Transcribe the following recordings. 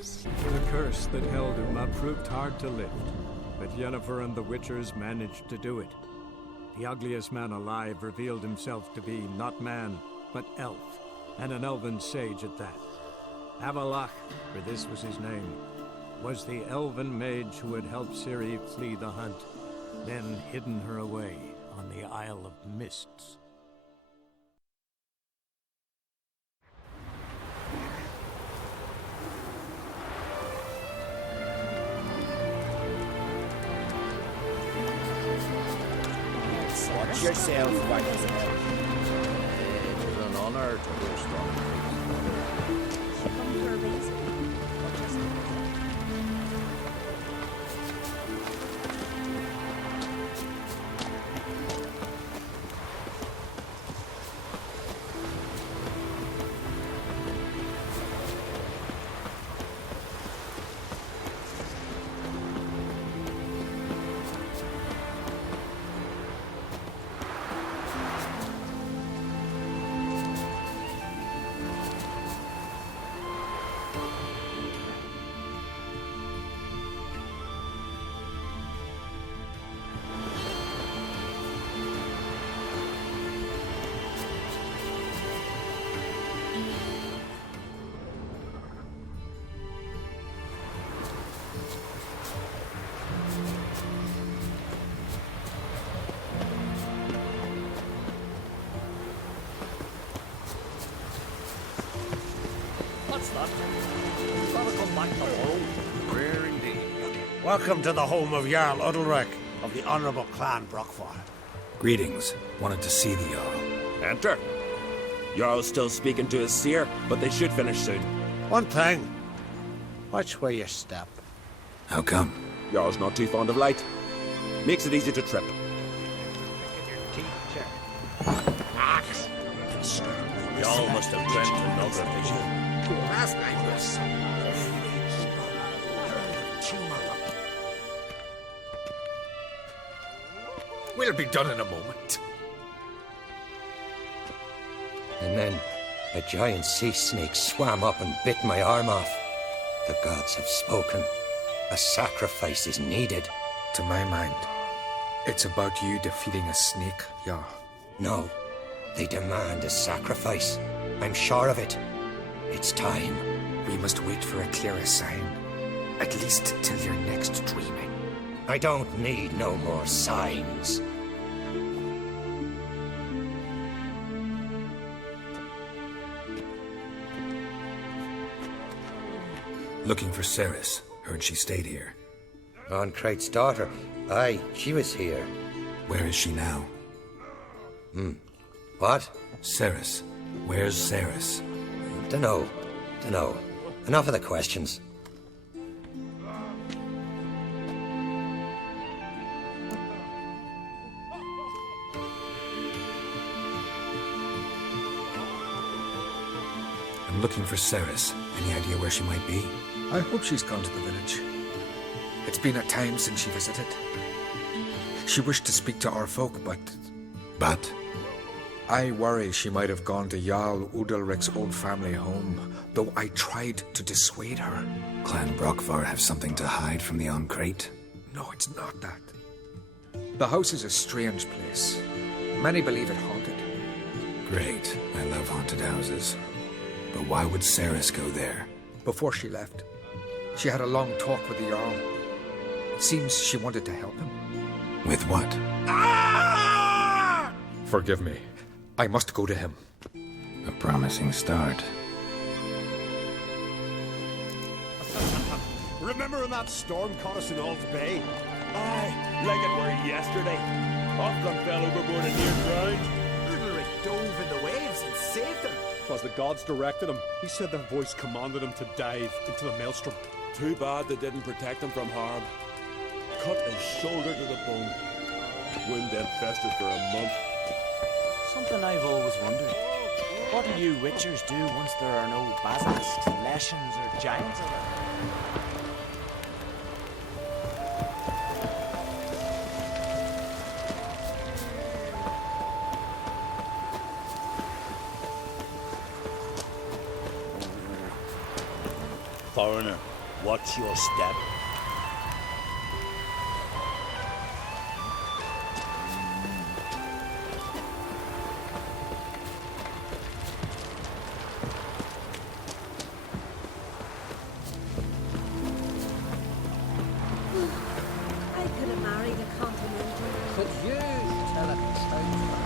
curse? The curse that held him proved hard to lift, but Yennefer and the Witchers managed to do it. The ugliest man alive revealed himself to be not man, but elf, and an elven sage at that. Avallac'h, for this was his name, was the elven mage who had helped Ciri flee the hunt, then hidden her away on the Isle of Mists. Watch yourself, white. It is an honor to host one. She come for a reason. Or just Welcome to the home of Jarl Udalryk of the Honourable Clan Brockfar. Greetings. Wanted to see the Jarl. Enter. Jarl's still speaking to his seer, but they should finish soon. One thing. Watch where you step. How come? Jarl's not too fond of light. Makes it easy to trip. Jarl must have dreamt another vision. We'll be done in a moment. And then a giant sea snake swam up and bit my arm off. The gods have spoken. A sacrifice is needed. To my mind, it's about you defeating a snake, Jarl. No, they demand a sacrifice. I'm sure of it. It's time. We must wait for a clearer sign. At least till your next dreaming. I don't need no more signs. Looking for Ceryss. Heard she stayed here. On Crach's daughter. Aye, she was here. Where is she now? What? Ceryss. Where's Ceryss? Dunno. Enough of the questions. I'm looking for Ceryss. Any idea where she might be? I hope she's gone to the village. It's been a time since she visited. She wished to speak to our folk, but But? I worry she might have gone to Jarl Udalryk's old family home, though I tried to dissuade her. Clan Brockfar have something to hide from the Crach? No, it's not that. The house is a strange place. Many believe it haunted. Great. I love haunted houses. But why would Ceryss go there? Before she left, she had a long talk with the Jarl. It seems she wanted to help him. With what? Forgive me. I must go to him. A promising start. Remember when that storm caught us in Alt Bay? Aye, like it were yesterday. Ofcom fell overboard and near drowned. Udalryk dove in the waves and saved him. Twas the gods directed him. He said their voice commanded him to dive into the maelstrom. Too bad they didn't protect him from harm. Cut his shoulder to the bone. Wound then festered for a month. Something I've always wondered. What do you witchers do once there are no basilisks, leshens, or giants around? Foreigner, Watch your step. I could have married a continental. Could you tell it the truth?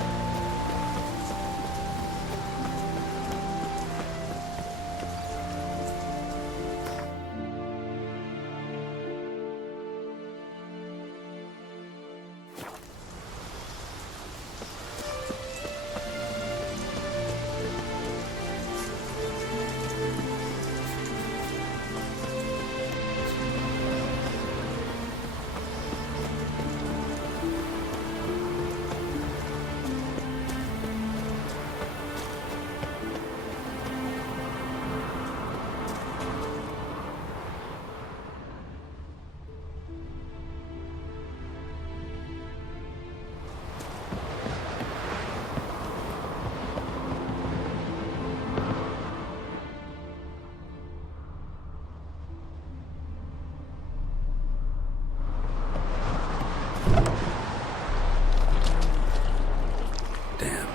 Damn,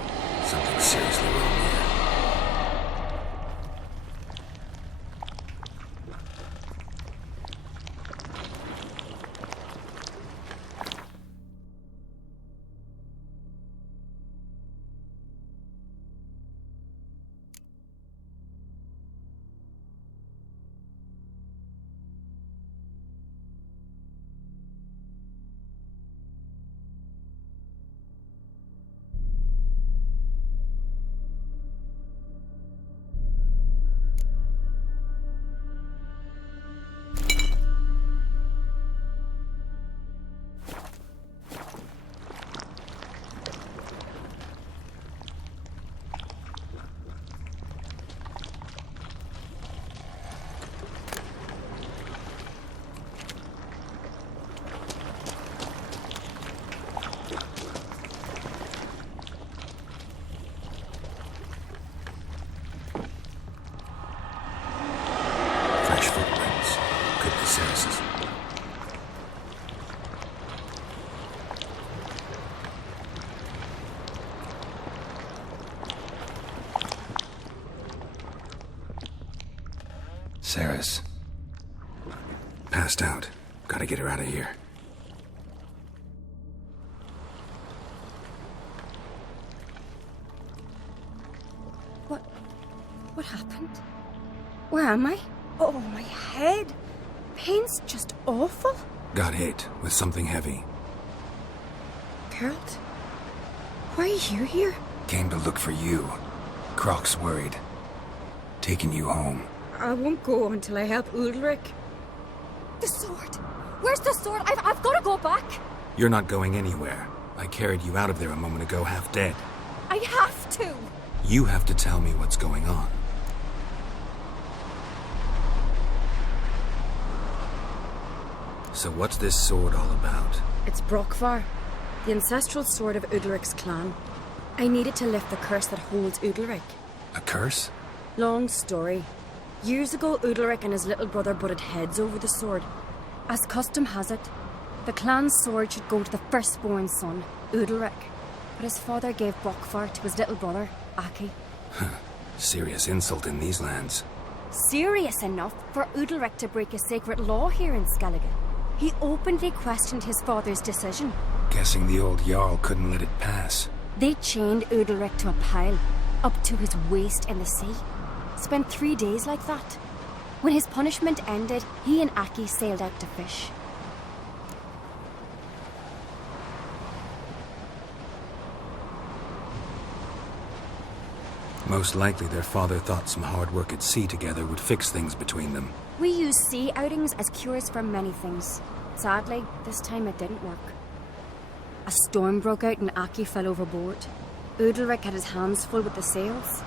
something's seriously wrong here. Fresh footprints. Could be Ceryssel. Ceryssel. Passed out. Gotta get her out of here. What happened? Where am I? Oh, my head. Pain's just awful. Got hit with something heavy. Geralt? Why are you here? Came to look for you. Crach's worried. Taking you home. I won't go until I help Udalryk. The sword! Where's the sword? I've got to go back! You're not going anywhere. I carried you out of there a moment ago half dead. I have to! You have to tell me what's going on. So what's this sword all about? It's Brokvar, the ancestral sword of Udalryk's clan. I needed to lift the curse that holds Udalryk. A curse? Long story. Years ago, Udalryk and his little brother butted heads over the sword. As custom has it, the clan's sword should go to the firstborn son, Udalryk. But his father gave Brokvar to his little brother, Aki. Serious insult in these lands. Serious enough for Udalryk to break a sacred law here in Skellige. He openly questioned his father's decision. Guessing the old jarl couldn't let it pass. They chained Udalryk to a pile, up to his waist in the sea. Spent 3 days like that. When his punishment ended, he and Aki sailed out to fish. Most likely their father thought some hard work at sea together would fix things between them. We use sea outings as cures for many things. Sadly, this time it didn't work. A storm broke out and Aki fell overboard. Udalryk had his hands full with the sails.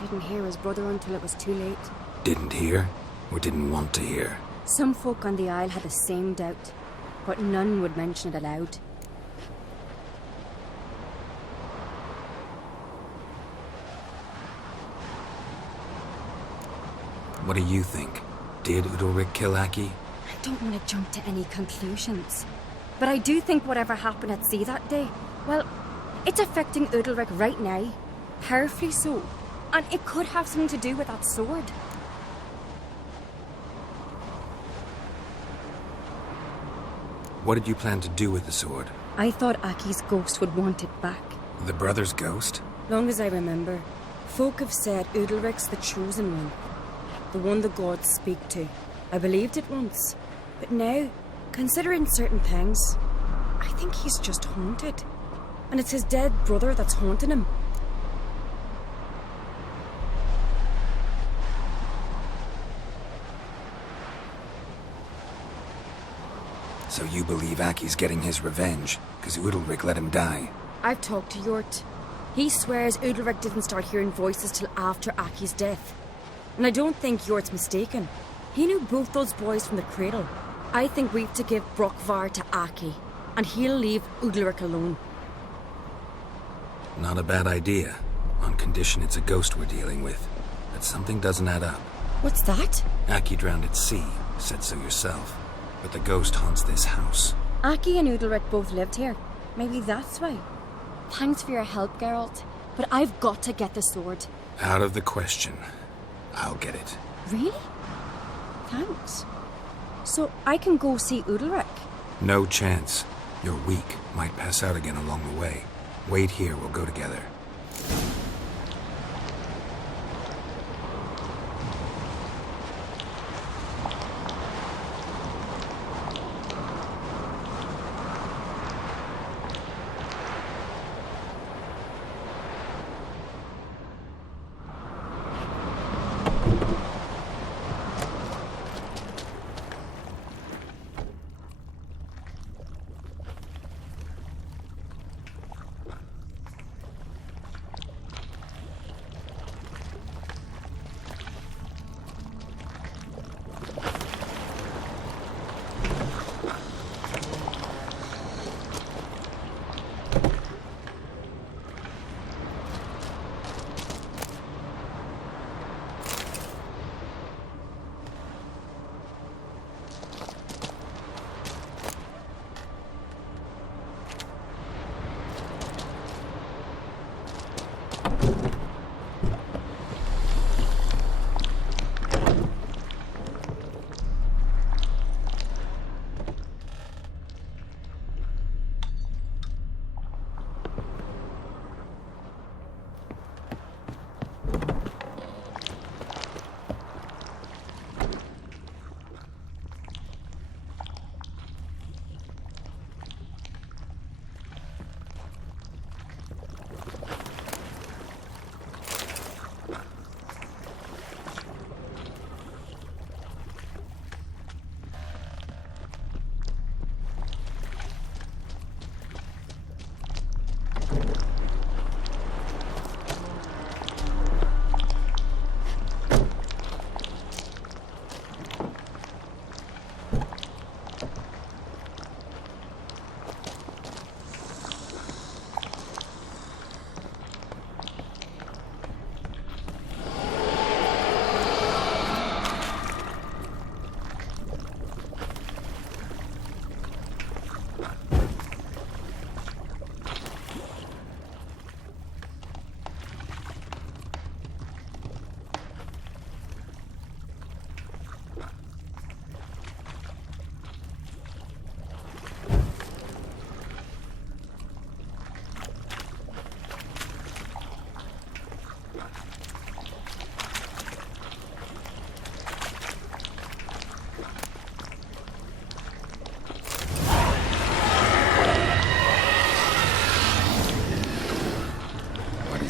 Didn't hear his brother until it was too late. Didn't hear? Or didn't want to hear? Some folk on the Isle had the same doubt, but none would mention it aloud. What do you think? Did Udalryk kill Aki? I don't want to jump to any conclusions. But I do think whatever happened at sea that day, well, it's affecting Udalryk right now. Powerfully so. And it could have something to do with that sword. What did you plan to do with the sword? I thought Aki's ghost would want it back. The brother's ghost? Long as I remember, folk have said Udalryk's the chosen one. The one the gods speak to. I believed it once. But now, considering certain things, I think he's just haunted. And it's his dead brother that's haunting him. So you believe Aki's getting his revenge, because Udalryk let him die? I've talked to Yort. He swears Udalryk didn't start hearing voices till after Aki's death. And I don't think Yort's mistaken. He knew both those boys from the cradle. I think we've to give Brokvar to Aki, and he'll leave Udalryk alone. Not a bad idea, on condition it's a ghost we're dealing with. But something doesn't add up. What's that? Aki drowned at sea, said so yourself. But the ghost haunts this house. Aki and Udalryk both lived here. Maybe that's why. Thanks for your help, Geralt. But I've got to get the sword. Out of the question. I'll get it. Really? Thanks. So I can go see Udalryk? No chance. You're weak. Might pass out again along the way. Wait here, we'll go together.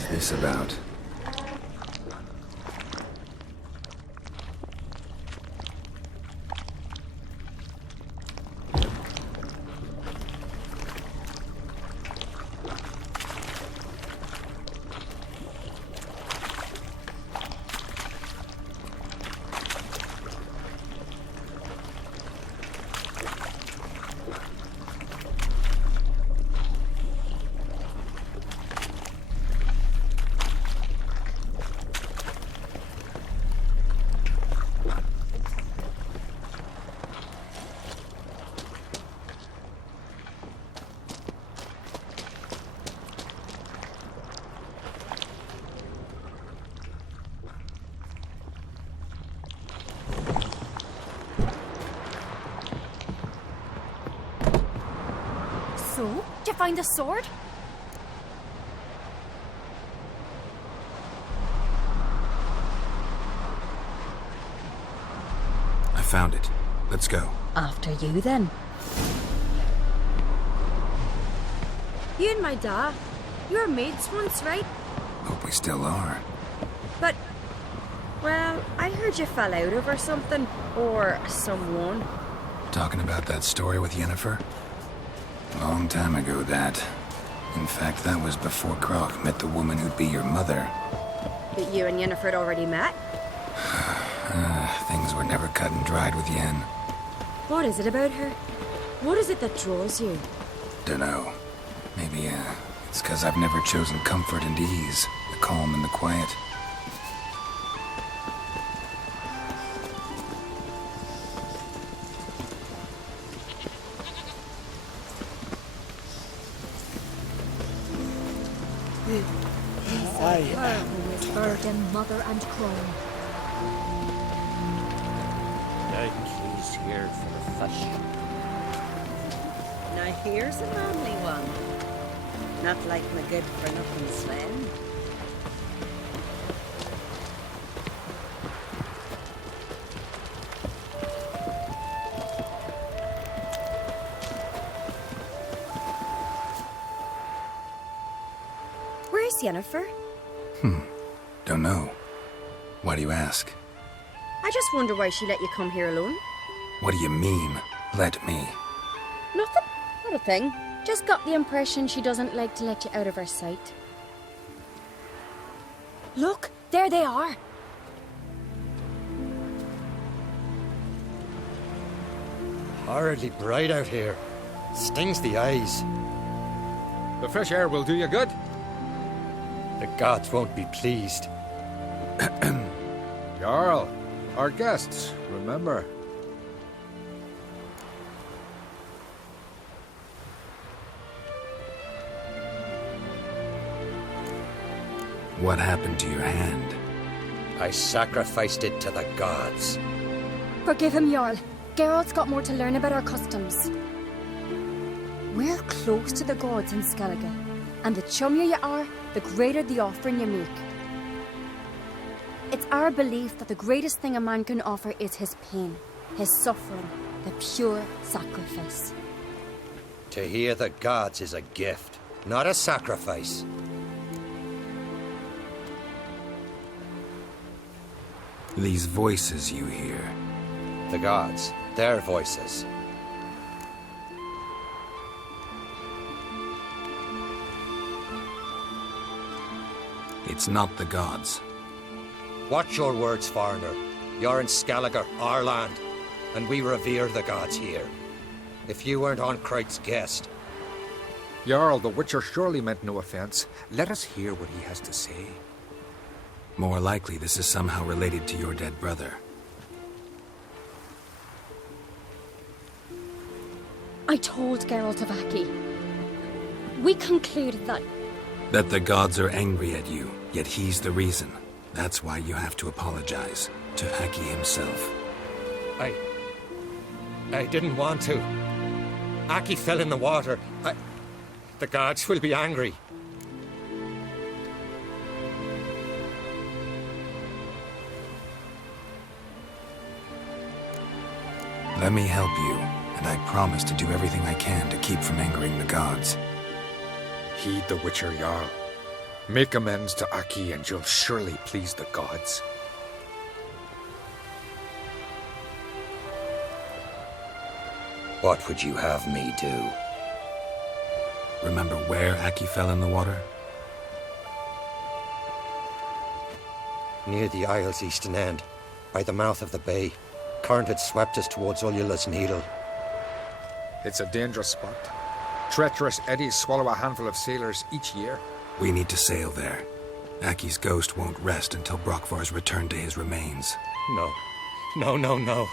This about? So, did you find the sword? I found it. Let's go. After you, then. You and my dad, you were mates once, right? Hope we still are. But, well, I heard you fell out over something, or someone. Talking about that story with Yennefer? Long time ago, that. In fact, that was before Crach met the woman who'd be your mother. But you and Yennefer had already met? Things were never cut and dried with Yen. What is it about her? What is it that draws you? Dunno. Maybe, it's 'cause I've never chosen comfort and ease, the calm and the quiet. With burden, mother and crone. He's here for the fish. Now here's a manly one. Not like my good for nothing Sven. Where's Yennefer? Don't know. Why do you ask? I just wonder why she let you come here alone. What do you mean, let me? Nothing. Not a thing. Just got the impression she doesn't like to let you out of her sight. Look, there they are. Horridly bright out here. Stings the eyes. The fresh air will do you good. The gods won't be pleased. Jarl, our guests, remember. What happened to your hand? I sacrificed it to the gods. Forgive him, Jarl. Geralt's got more to learn about our customs. We're close to the gods in Skellige, and the chummier you are, the greater the offering you make. It's our belief that the greatest thing a man can offer is his pain, his suffering, the pure sacrifice. To hear the gods is a gift, not a sacrifice. These voices you hear. The gods, their voices. It's not the gods. Watch your words, foreigner. You're in Skellige, our land, and we revere the gods here. If you weren't on Crach's guest... Jarl, the Witcher surely meant no offense. Let us hear what he has to say. More likely this is somehow related to your dead brother. I told Geralt of Aki. We concluded that... That the gods are angry at you, yet he's the reason. That's why you have to apologize to Aki himself. I didn't want to. Aki fell in the water. The gods will be angry. Let me help you, and I promise to do everything I can to keep from angering the gods. Heed the Witcher, Jarl. Make amends to Aki and you'll surely please the gods. What would you have me do? Remember where Aki fell in the water? Near the Isle's eastern end, by the mouth of the bay. Current had swept us towards Ullula's Needle. It's a dangerous spot. Treacherous eddies swallow a handful of sailors each year. We need to sail there. Aki's ghost won't rest until Brokvar's returned to his remains. No. No.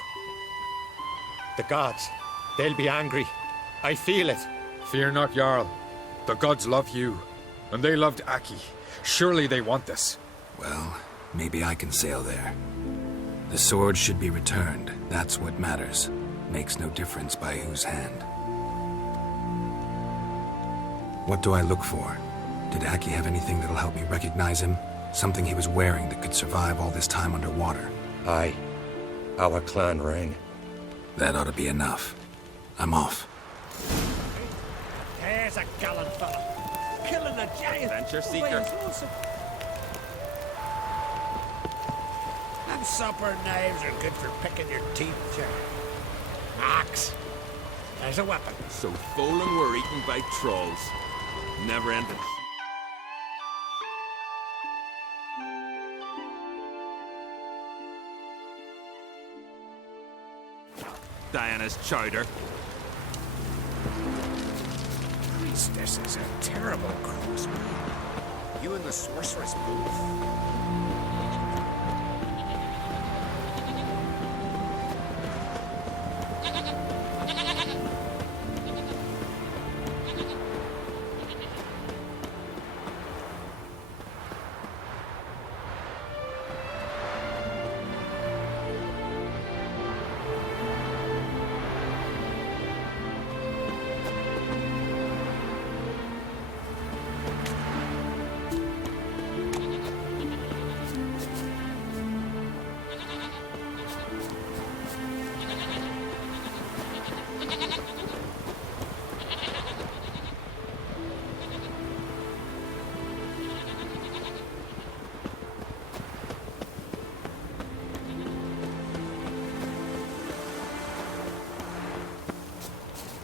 The gods, they'll be angry. I feel it. Fear not, Jarl. The gods love you, and they loved Aki. Surely they want this. Well, maybe I can sail there. The sword should be returned. That's what matters. Makes no difference by whose hand. What do I look for? Did Aki have anything that'll help me recognize him? Something he was wearing that could survive all this time underwater? Aye. Our clan ring. That ought to be enough. I'm off. There's a gallant fella. Killing a giant. Adventure seeker. And supper knives are good for picking your teeth, sir. Axe. There's a weapon. So Folan were eaten by trolls. Never ended. Diana's chowder. Priestess is a terrible crossman. You and the sorceress both.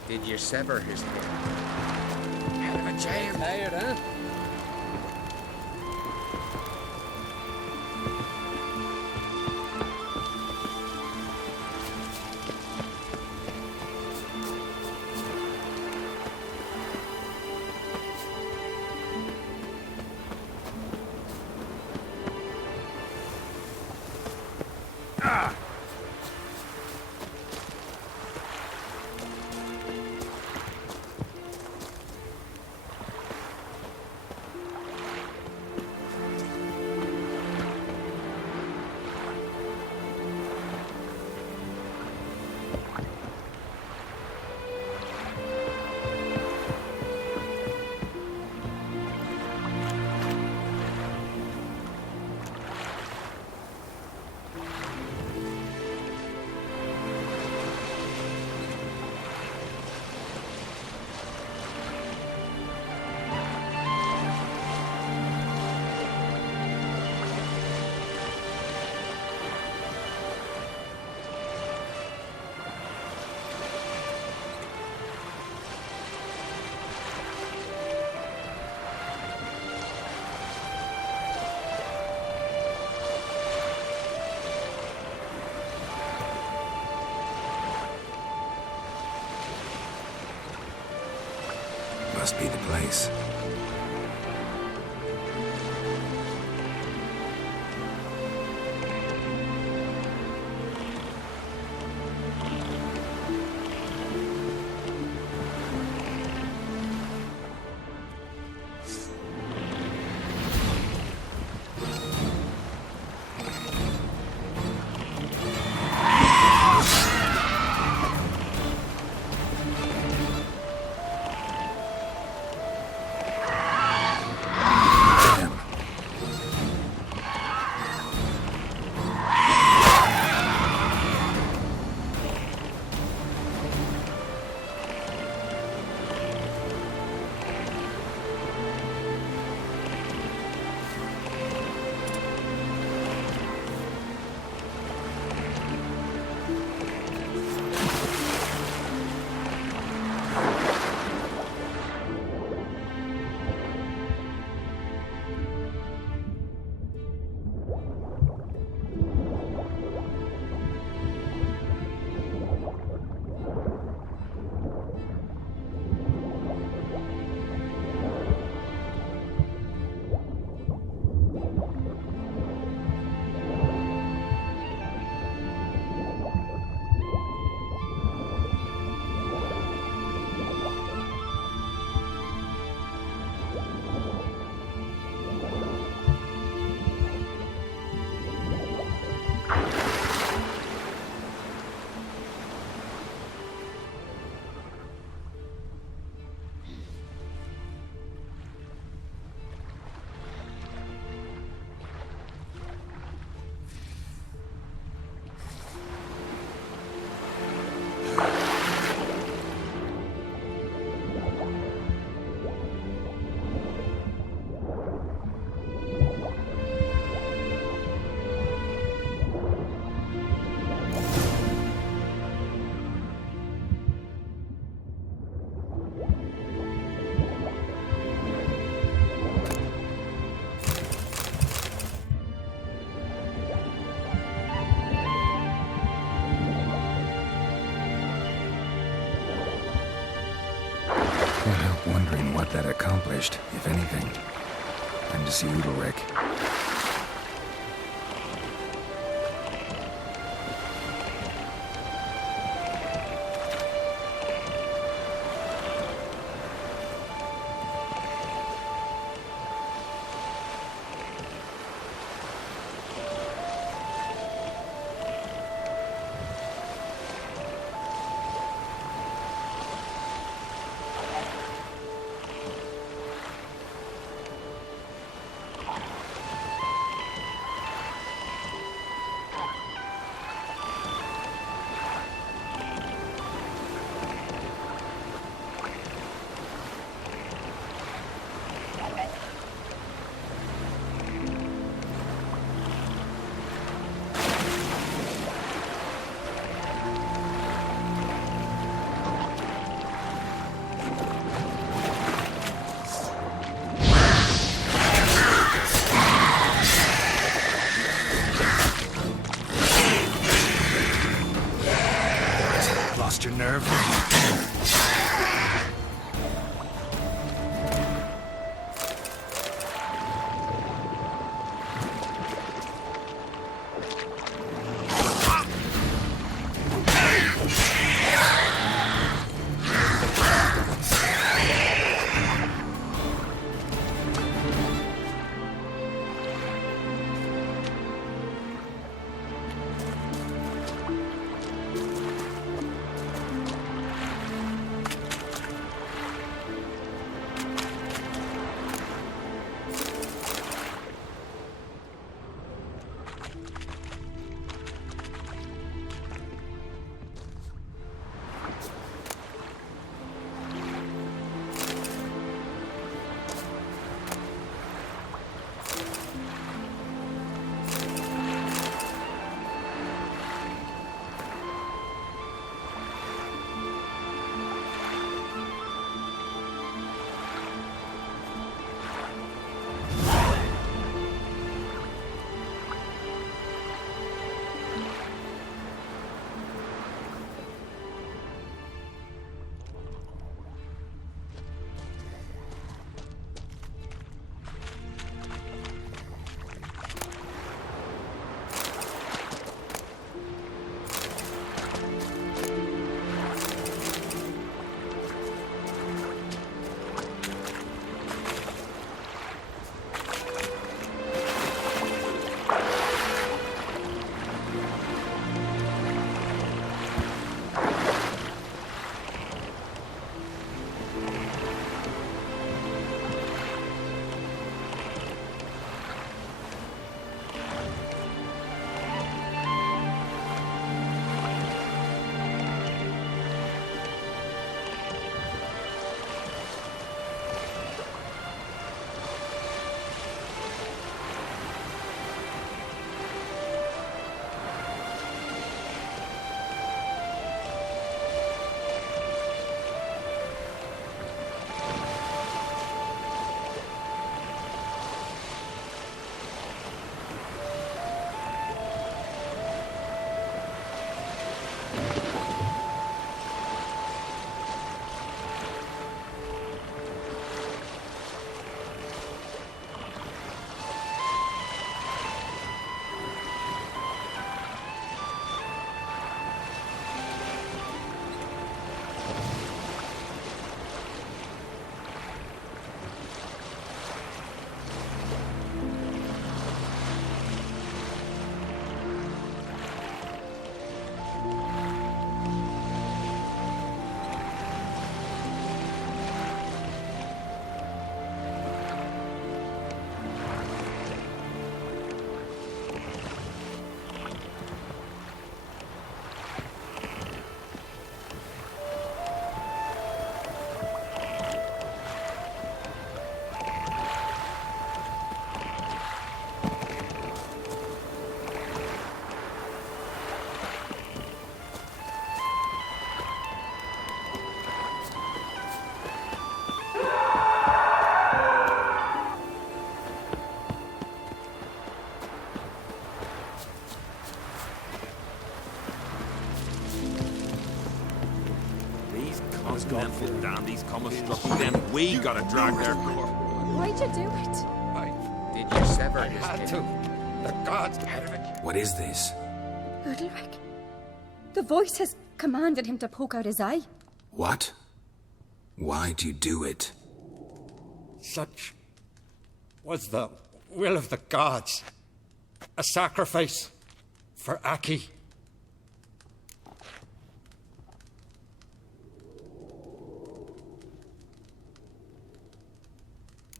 Did you sever his head? Hell of a giant. Tired, huh? Must be the place. wondering what that accomplished, if anything. Time to see Udalryk. Your nerve. Those mental dandies come a struck, then we gotta drag their court. Why'd you do it? Did you sever his Had head? to. The gods. What is this? Udalryk. The voice has commanded him to poke out his eye. What? Why'd you do it? Such was the will of the gods. A sacrifice for Aki.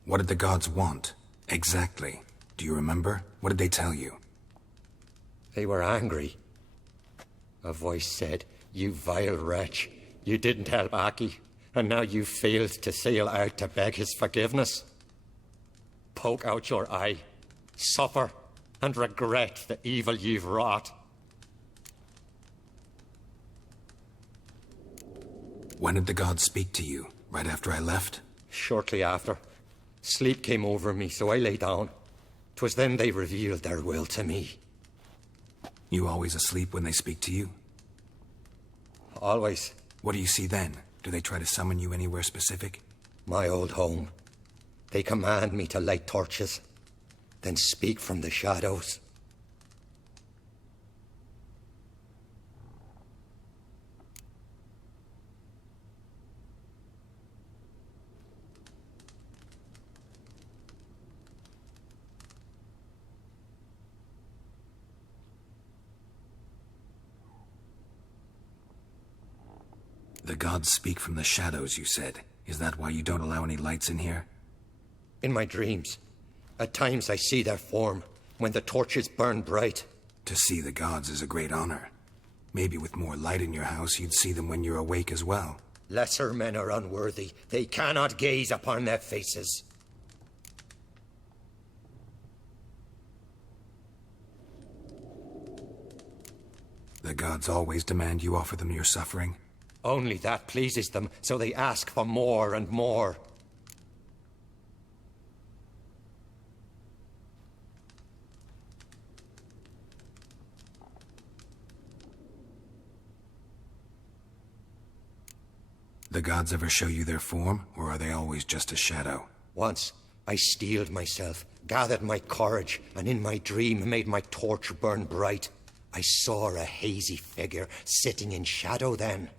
What did the gods want? Exactly. Do you remember? What did they tell you? They were angry. A voice said, "You vile wretch, you didn't help Aki, and now you failed to sail out to beg his forgiveness. Poke out your eye, suffer, and regret the evil you've wrought." When did the gods speak to you? Right after I left? Shortly after. Sleep came over me, so I lay down. 'Twas then they revealed their will to me. You always asleep when they speak to you? Always. What do you see then? Do they try to summon you anywhere specific? My old home. They command me to light torches, then speak from the shadows. The gods speak from the shadows, you said. Is that why you don't allow any lights in here? In my dreams, at times I see their form, when the torches burn bright. To see the gods is a great honor. Maybe with more light in your house, you'd see them when you're awake as well. Lesser men are unworthy. They cannot gaze upon their faces. The gods always demand you offer them your suffering? Only that pleases them, so they ask for more and more. The gods ever show you their form, or are they always just a shadow? Once, I steeled myself, gathered my courage, and in my dream made my torch burn bright. I saw a hazy figure sitting in shadow then.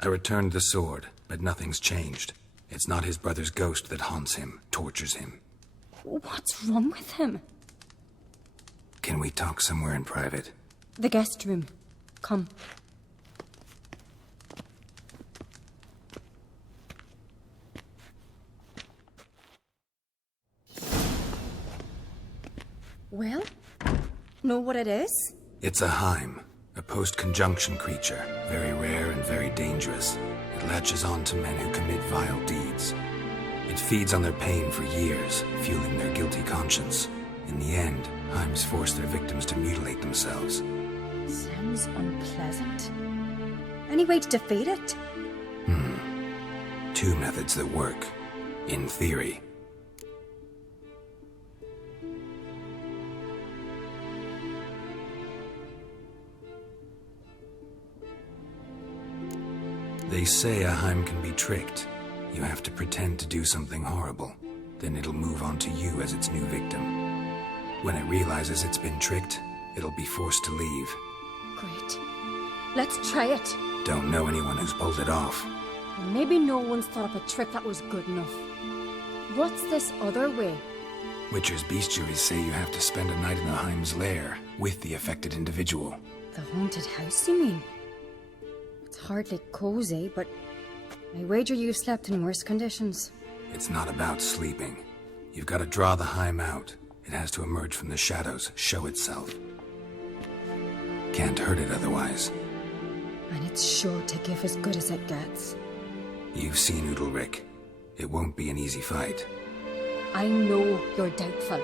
I returned the sword, but nothing's changed. It's not his brother's ghost that haunts him, tortures him. What's wrong with him? Can we talk somewhere in private? The guest room. Come. Well, know what it is? It's a Heim, a post-conjunction creature, very rare and very dangerous. It latches on to men who commit vile deeds. It feeds on their pain for years, fueling their guilty conscience. In the end, Heims force their victims to mutilate themselves. Sounds unpleasant. Any way to defeat it? Two methods that work. In theory. They say a Heim can be tricked. You have to pretend to do something horrible. Then it'll move on to you as its new victim. When it realizes it's been tricked, it'll be forced to leave. Great. Let's try it. Don't know anyone who's pulled it off. Or maybe no one's thought up a trick that was good enough. What's this other way? Witcher's bestiaries say you have to spend a night in the Heim's lair with the affected individual. The haunted house, you mean? It's hardly cozy, but I wager you've slept in worse conditions. It's not about sleeping. You've got to draw the Heim out. It has to emerge from the shadows, show itself. Can't hurt it otherwise. And it's sure to give as good as it gets. You've seen Udalryk. It won't be an easy fight. I know you're doubtful,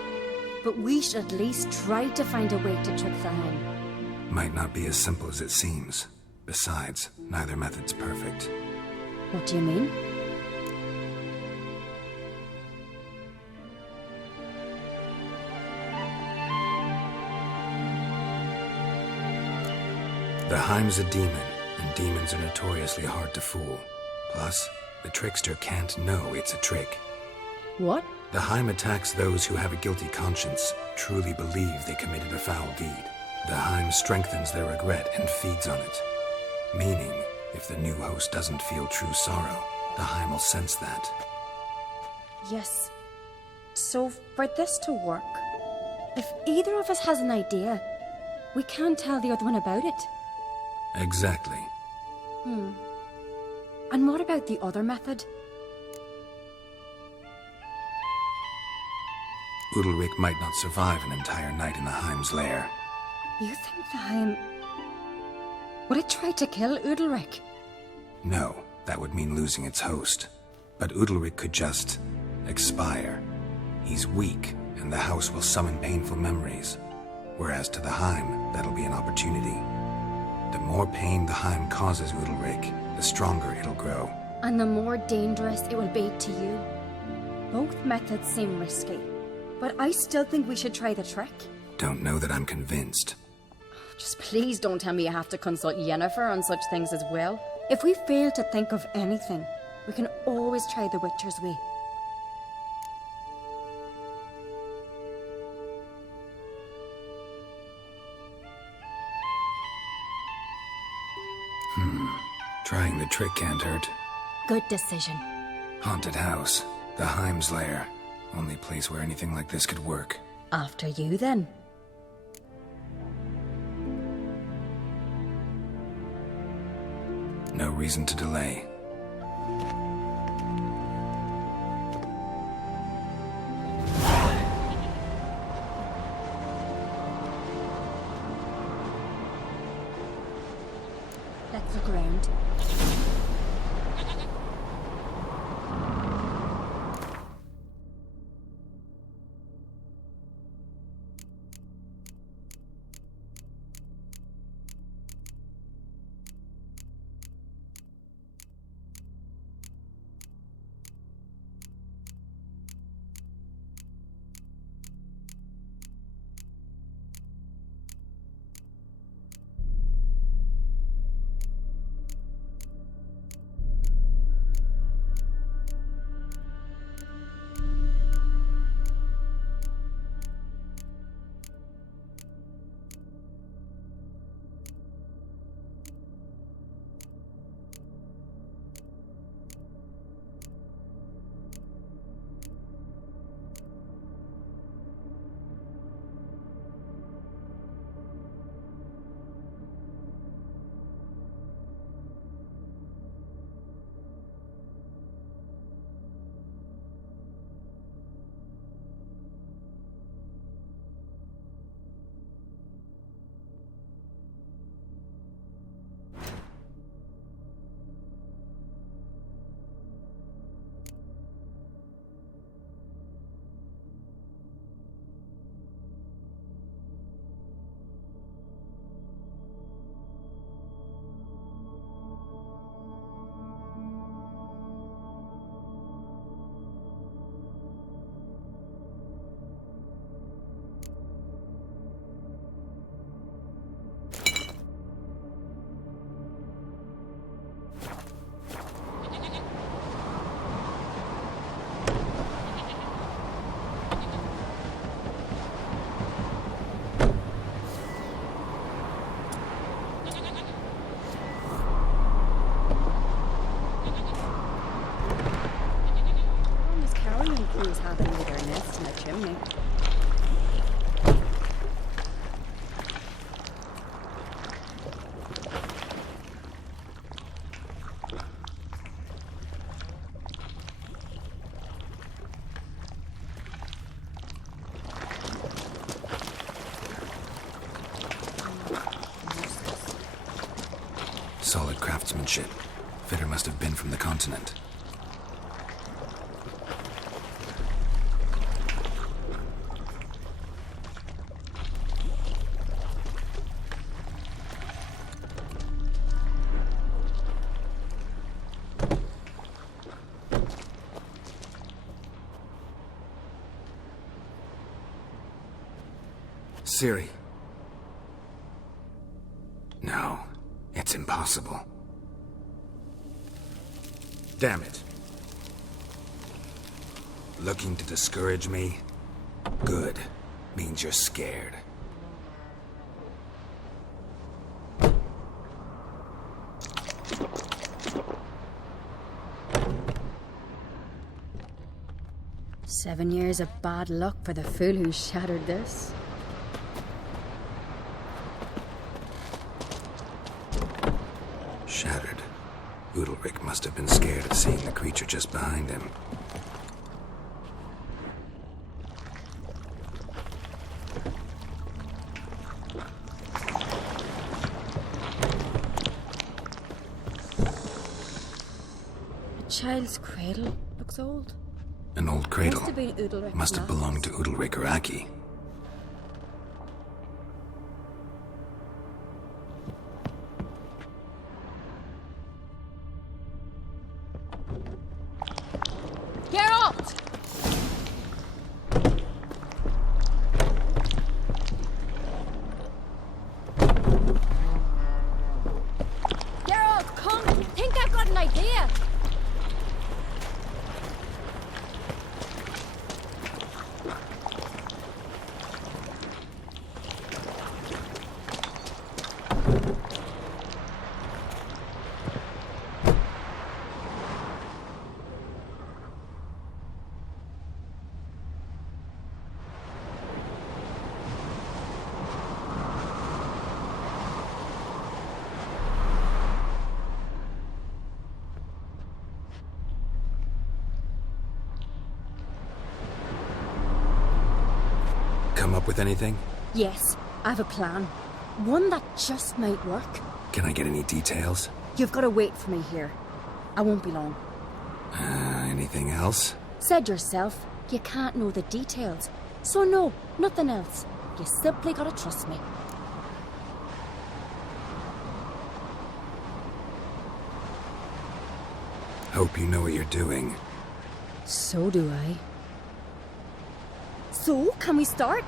but we should at least try to find a way to trick the Heim. Might not be as simple as it seems. Besides, neither method's perfect. What do you mean? Heim's a demon, and demons are notoriously hard to fool. Plus, the trickster can't know it's a trick. What? The Heim attacks those who have a guilty conscience, truly believe they committed a foul deed. The Heim strengthens their regret and feeds on it. Meaning, if the new host doesn't feel true sorrow, the Heim will sense that. Yes. So, for this to work, if either of us has an idea, we can't tell the other one about it. Exactly. And what about the other method? Udalryk might not survive an entire night in the Heim's lair. You think the Heim... Would it try to kill Udalryk? No, that would mean losing its host. But Udalryk could just... expire. He's weak, and the house will summon painful memories. Whereas to the Heim, that'll be an opportunity. The more pain the Heim causes Udalryk, the stronger it'll grow. And the more dangerous it will be to you. Both methods seem risky, but I still think we should try the trick. Don't know that I'm convinced. Just please don't tell me you have to consult Yennefer on such things as well. If we fail to think of anything, we can always try the Witcher's way. Trying the trick can't hurt. Good decision. Haunted house. The Heim's lair. Only place where anything like this could work. After you, then. No reason to delay. Let's look around. Solid craftsmanship. Fitter must have been from the continent. Ciri. No. It's impossible. Damn it. Looking to discourage me? Good. Means you're scared. "7 years of bad luck for the fool who shattered this." Shattered. Udalryk must have been scared of seeing the creature just behind him. A child's cradle looks old. An old cradle. Must have been Udalryk. Must have belonged to Udalryk or Aki. Geralt! Geralt, come! Think I've got an idea! Come up with anything? Yes, I have a plan. One that just might work. Can I get any details? You've got to wait for me here. I won't be long. Anything else? Said yourself, you can't know the details. So no, nothing else. You simply gotta trust me. Hope you know what you're doing. So do I. So, can we start?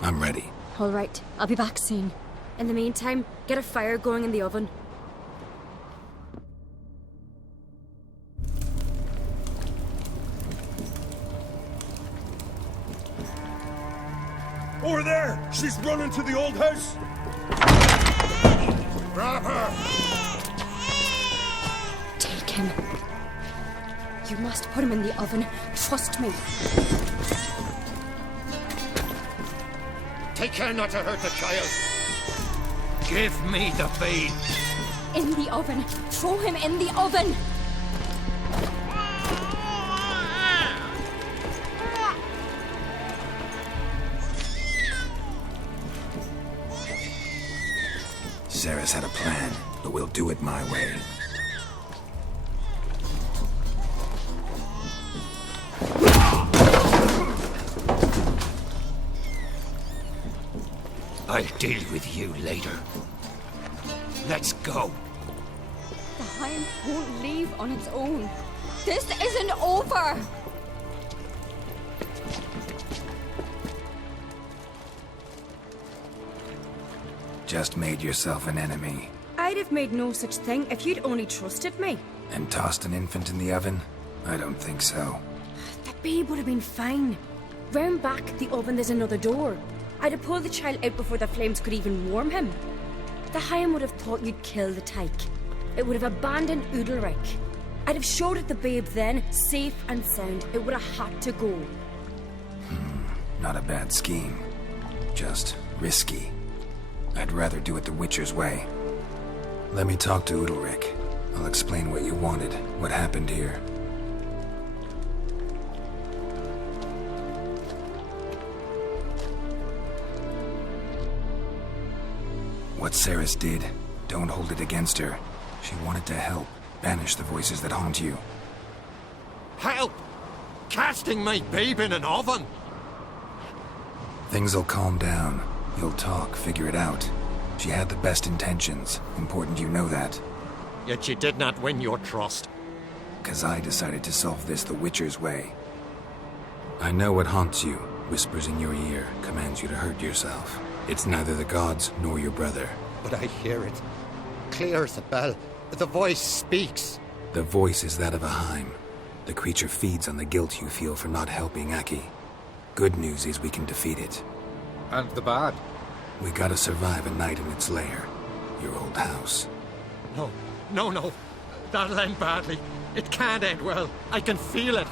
I'm ready. All right, I'll be back soon. In the meantime, get a fire going in the oven. Over there! She's running to the old house! Grab her! Take him. You must put him in the oven. Trust me. Take care not to hurt the child. Give me the babe. In the oven. Throw him in the oven. Ceryssel had a plan, but we'll do it my way. I'll deal with you later. Let's go. The hind won't leave on its own. This isn't over. Just made yourself an enemy. I'd have made no such thing if you'd only trusted me. And tossed an infant in the oven? I don't think so. The babe would have been fine. Round back the oven there's another door. I'd have pulled the child out before the flames could even warm him. The hind would have thought you'd kill the tyke. It would have abandoned Udalryk. I'd have showed it the babe then, safe and sound. It would have had to go. Not a bad scheme. Just risky. I'd rather do it the Witcher's way. Let me talk to Udalryk. I'll explain what you wanted, what happened here. What Ceryssel did, don't hold it against her. She wanted to help, banish the voices that haunt you. Help! Casting my babe in an oven! Things'll calm down. You'll talk, figure it out. She had the best intentions. Important you know that. Yet you did not win your trust. 'Cause I decided to solve this the Witcher's way. I know what haunts you, whispers in your ear, commands you to hurt yourself. It's neither the gods nor your brother. But I hear it. Clear as a bell. The voice speaks. The voice is that of a Haim. The creature feeds on the guilt you feel for not helping Aki. Good news is we can defeat it. And the bad? We gotta survive a night in its lair. Your old house. No. That'll end badly. It can't end well. I can feel it.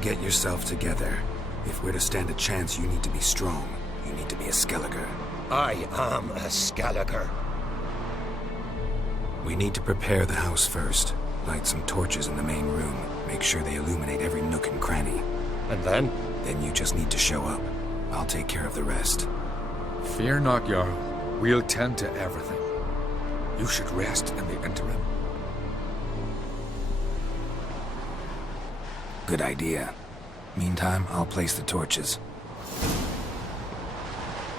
Get yourself together. If we're to stand a chance, you need to be strong. You need to be a Skelliger. I am a Skelliger. We need to prepare the house first. Light some torches in the main room. Make sure they illuminate every nook and cranny. And then? Then you just need to show up. I'll take care of the rest. Fear not, Jarl. We'll tend to everything. You should rest in the interim. Good idea. Meantime, I'll place the torches.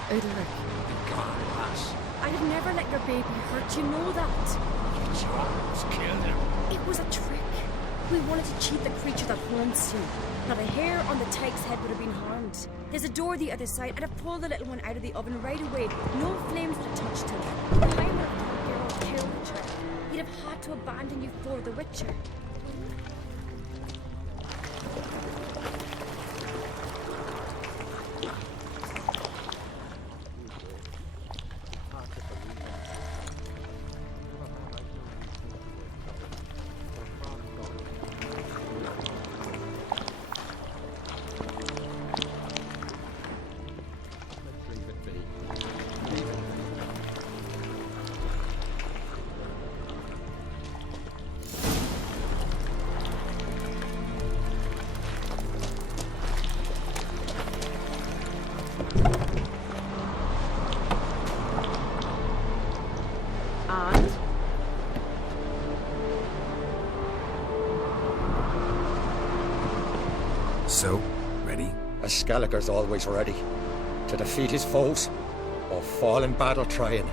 Udalryk. God, lass. I'd have never let your baby hurt, you know that. Jarl's killed him. It was a trick. We wanted to cheat the creature that haunts you. Not a hair on the tyke's head would have been harmed. There's a door the other side. I'd have pulled the little one out of the oven right away. No flames would have touched him. The Haim would have thought Geralt killed the Witcher. He'd have had to abandon you for the Witcher. So, ready? A Skelliger's always ready. To defeat his foes, or fall in battle trying.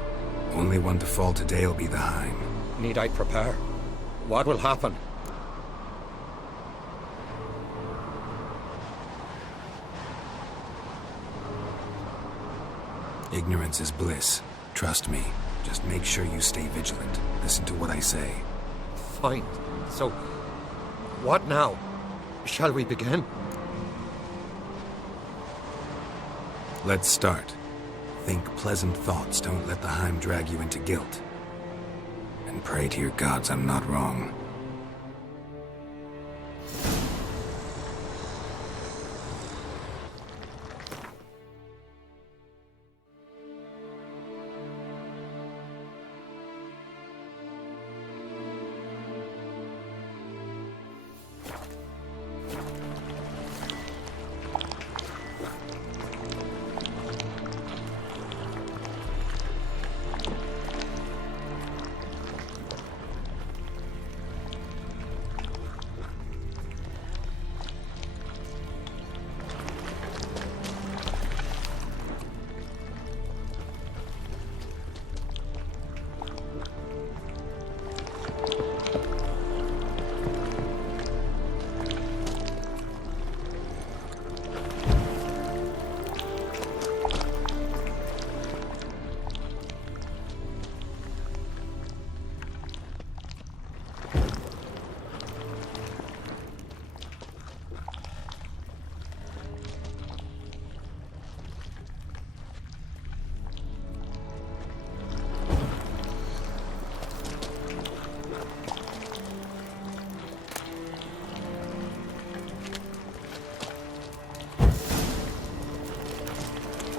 Only one to fall today will be the Haim. Need I prepare? What will happen? Ignorance is bliss. Trust me. Just make sure you stay vigilant. Listen to what I say. Fine. So, what now? Shall we begin? Let's start. Think pleasant thoughts. Don't let the Haim drag you into guilt. And pray to your gods I'm not wrong.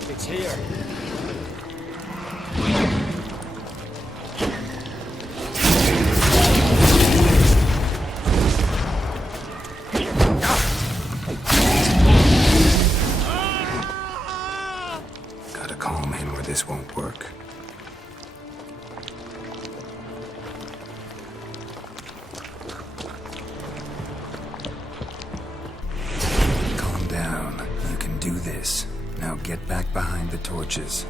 It's here. Gotta calm him or this won't work. Calm down. You can do this. Now get back behind the torches.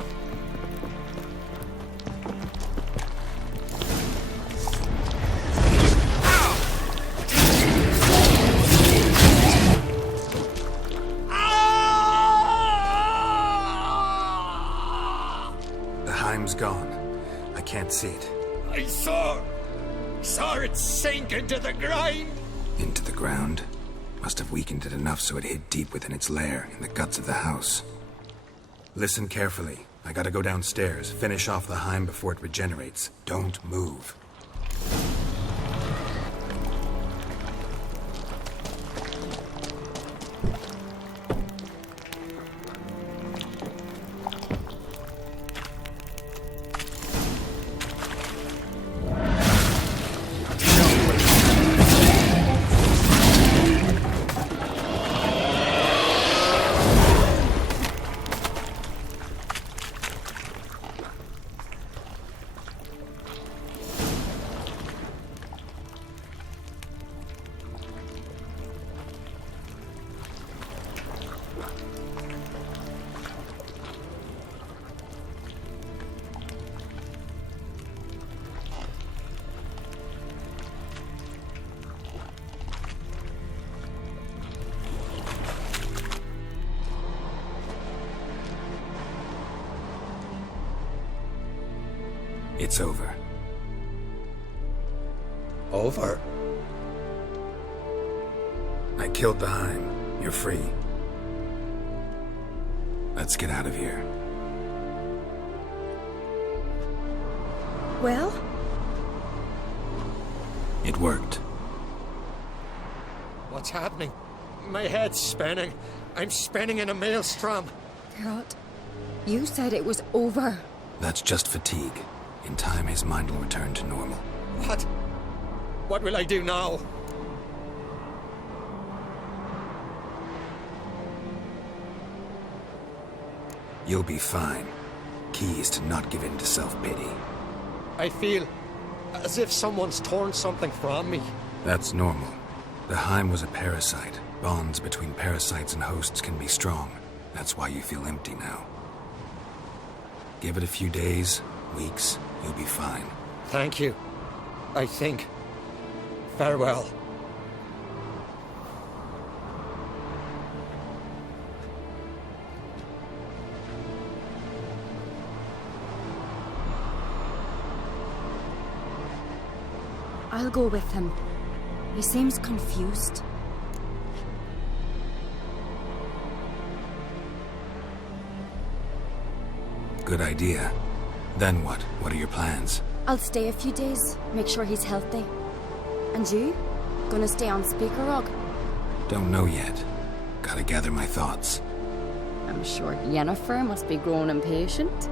see it. I saw it sink into the ground. Into the ground? Must have weakened it enough so it hid deep within its lair, in the guts of the house. Listen carefully. I gotta go downstairs, finish off the Heim before it regenerates. Don't move. It's over. Over? I killed the Heim. You're free. Let's get out of here. Well? It worked. What's happening? My head's spinning. I'm spinning in a maelstrom. Geralt, you said it was over. That's just fatigue. In time, his mind will return to normal. What? What will I do now? You'll be fine. Key is to not give in to self-pity. I feel as if someone's torn something from me. That's normal. The Heim was a parasite. Bonds between parasites and hosts can be strong. That's why you feel empty now. Give it a few days, weeks, you'll be fine. Thank you. I think. Farewell. I'll go with him. He seems confused. Good idea. Then what? What are your plans? I'll stay a few days, make sure he's healthy. And you? Gonna stay on Spikeroogra? Don't know yet. Gotta gather my thoughts. I'm sure Yennefer must be growing impatient.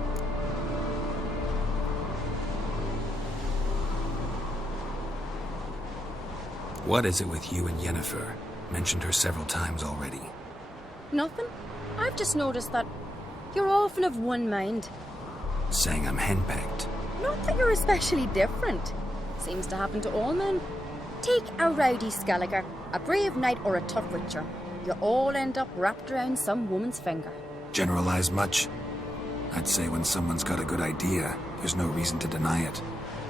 What is it with you and Yennefer? Mentioned her several times already. Nothing. I've just noticed that you're often of one mind. Saying I'm henpecked. Not that you're especially different. Seems to happen to all men. Take a rowdy Skelliger, a brave knight or a tough witcher. You all end up wrapped around some woman's finger. Generalize much? I'd say when someone's got a good idea, there's no reason to deny it.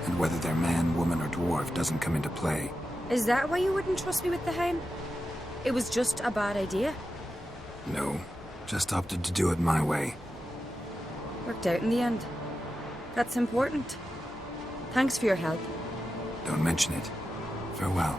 And whether they're man, woman, or dwarf doesn't come into play. Is that why you wouldn't trust me with the Heim? It was just a bad idea. No, just opted to do it my way. Worked out in the end. That's important. Thanks for your help. Don't mention it. Farewell.